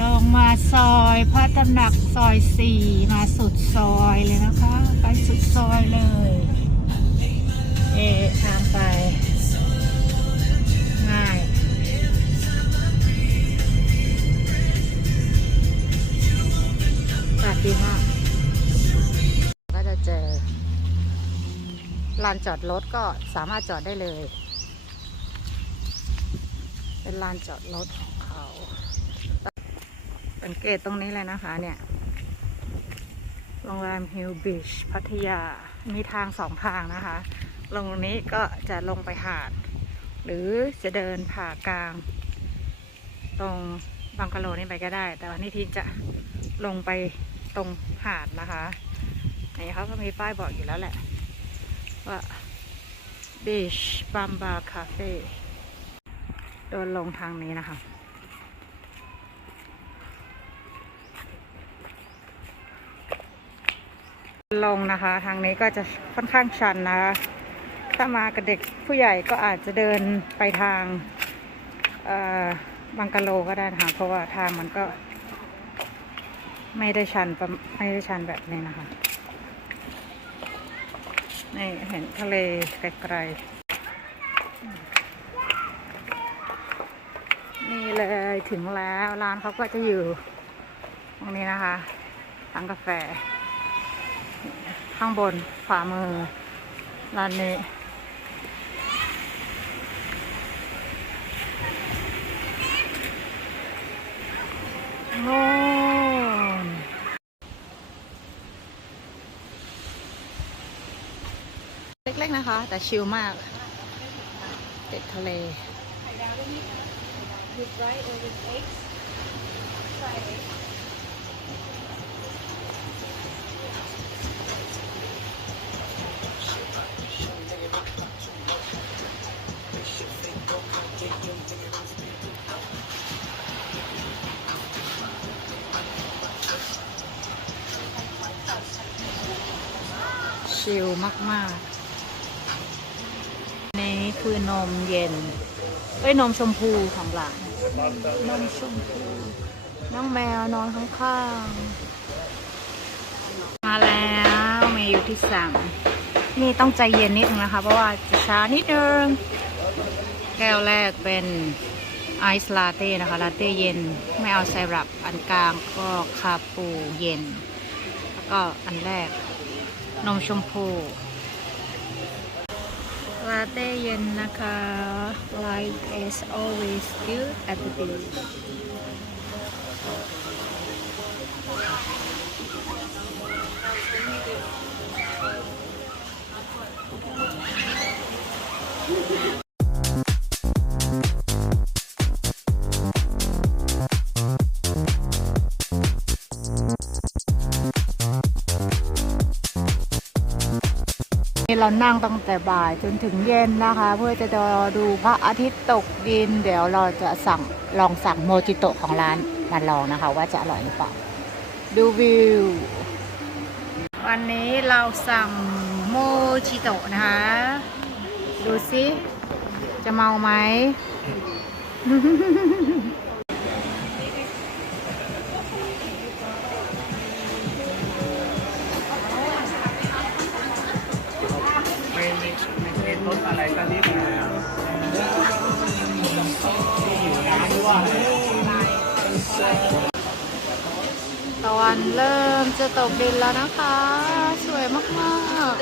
ลงมาซอยพระตำหนักซอยสี่มาสุดซอยเลยนะคะ ไปสุดซอยเลย เอทางไป ง่ายแปดดีมากก็จะเจอลานจอดรถก็สามารถจอดได้เลย เป็นลานจอดรถ สังเกตตรงนี้เลยนะคะเนี่ย โรงแรมฮิลบิชพัทยา มีทางสองทางนะคะ ลงตรงนี้ก็จะลงไปหาด หรือจะเดินผ่ากลาง ตรงบังกะโลนี่ไปก็ได้ แต่วันนี้ที่จะลงไปตรงหาดนะคะนี่เขาก็มีป้ายบอกอยู่แล้วแหละ ว่า Beach Bamba Cafe เดินลงทางนี้นะคะ ลงนะคะ ทางนี้ก็จะค่อนข้างชันนะคะถ้ามากับเด็กผู้ใหญ่ก็อาจจะเดินไปทางบังกะโลก็ได้นะคะเพราะว่าทางมันก็ไม่ได้ชันไม่ได้ชันแบบนี้นะคะนี่เห็นทะเลไกลๆนี่เลยถึงแล้วร้านเขาก็จะอยู่ ตรงนี้นะคะร้านกาแฟ ข้างบนขวามือร้านนี้ โน่นเล็กๆนะคะ แต่ชิลมากเติดทะเล ชิลมากๆ นี่คือนมเย็นเอ้ยนมชมพูของหลานนมชมพู น้องแมวนอนข้างๆ มาแล้วเมนูที่สั่ง นี่ต้องใจเย็นนิดนึงนะคะ เพราะว่าจะช้านิดนึง แก้วแรกเป็นไอซ์ลาเต้นะคะ ลาเต้เย็น ไม่เอาไซรัปอันกลางก็คาปูเย็น แล้วก็อันแรก นมชมพู ลาเต้เย็นนะคะ like is always good at the beach เรานั่งตั้งแต่บ่ายจนถึงเย็นนะคะ เพื่อจะรอดูพระอาทิตย์ตกดิน เดี๋ยวเราจะสั่งลองสั่งโมจิโตะของร้านมาลองนะคะ ว่าจะอร่อยหรือเปล่าดูวิว วันนี้เราสั่งโมจิโตะนะคะ ดูสิจะเมาไหม ริ่มจะตกดินแล้วนะคะ สวยมากๆ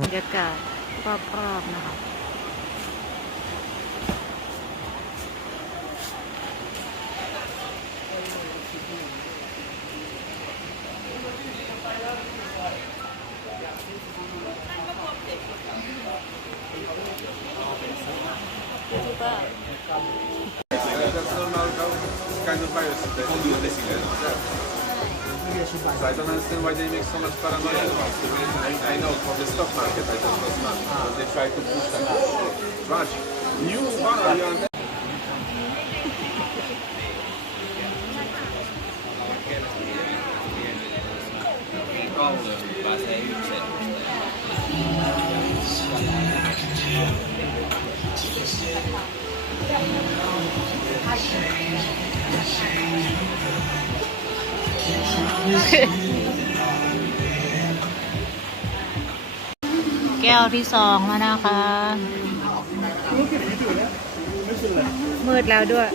บรรยากาศรอบๆนะคะ So I don't understand why they make so much paranoia about. I, I know for the stock market, I don't know smart. They try to push that. Raj, new one, แก้วที่สองแล้วนะคะ มืดแล้วด้วย